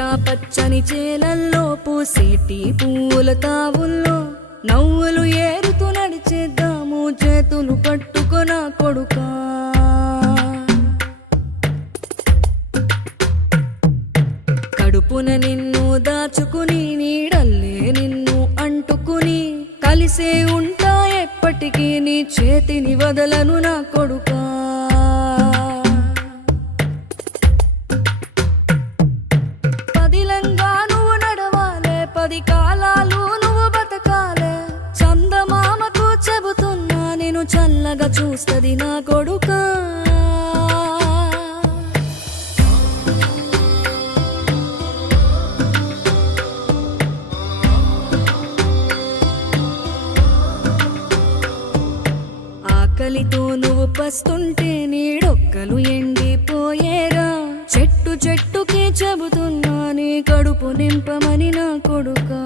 పచ్చా పచ్చని చేలల్లో పూసేటి పూల తావుల్లో నవ్వులు ఏరుతూ నడిచేద్దాము చేతులు పట్టుకొన కొడుకా. కడుపున నిన్ను దాచుకుని నీడల్లే నిన్ను అంటుకుని కలిసే ఉంటా ఎప్పటికీ నీ చేతిని వదలను నా కొడుకా. పదిలంగా నువ్వు నడవాలే, 10 కాలాలు నువ్వు బతకాలే. చందమామకు చెబుతున్నా నేను చల్లగా చూస్తది నా కొడుకా. ఆకలితో నువ్వు పస్తుంటే నీడొక్కలు ఎండిపోయేరా. చెట్టు చెట్టుకే చెబుతున్నా నీ కడుపు నింపమని నా కొడుకా.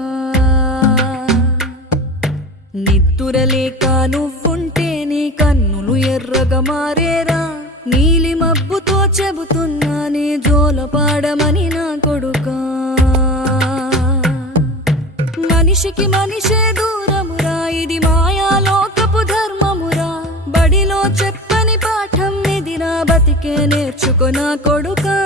నిద్దురలేక నువ్వుంటే నీ కన్నులు ఎర్రగా మారేరా. నీలి మబ్బుతో చెబుతున్నా నీ జోల పాడమని నా కొడుకా. మనిషికి మనిషే దూరమురా, ఇది మాయాలోకపు ధర్మమురా. బడిలో చెప్పని పాఠం ఇదిరా, బతికే నేర్చుకో నా కొడుకా.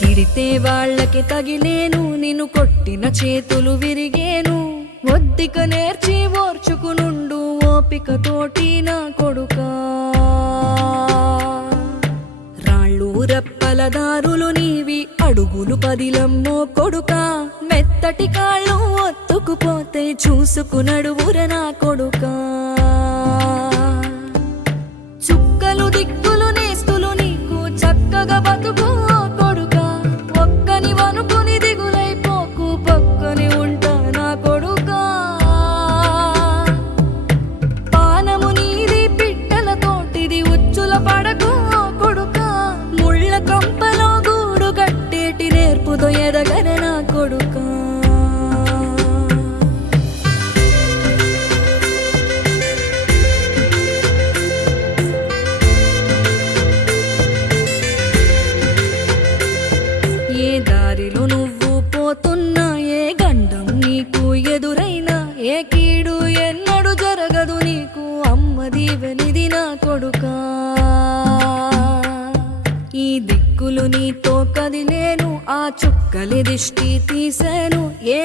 తిడితే వాళ్ళకి తగిలేను, నిన్ను కొట్టిన చేతులు విరిగేను. ఒద్దిక నేర్చి ఓర్చుకునుండు ఓపిక తోటి నా కొడుకా. రాళ్ళు రప్పల దారులు నీవి, అడుగులు 10 లమ్మో కొడుకా. మెత్తటి కాళ్ళు ఒత్తుకుపోతే చూసుకునడువుర నా కొడుకా. చుక్కలు దిక్కులు నేస్తులు నీకు చక్కగా బతుకు కొడుకా. ఒక్కని వనుకుని దిగులైపోకు, పక్కని ఉంటా నా కొడుకా. పానము నీది పిట్టల తోటిది, ఉచ్చుల పడకు కొడుకా. ముళ్ళ కంపలో గూడు గట్టేటి నేర్పుతో ఎదగర నా కొడుకా. ఏ దారిలో నువ్వు పోతున్నా, ఏ గండం నీకు ఎదురైనా, ఏ కీడు ఎన్నడు జరగదు నీకు అమ్మ దీవెనిది నా కొడుకా. ఈ దిక్కులు నీతో కదిలేను, ఆ చుక్కలి దిష్టి తీసేను. ఏ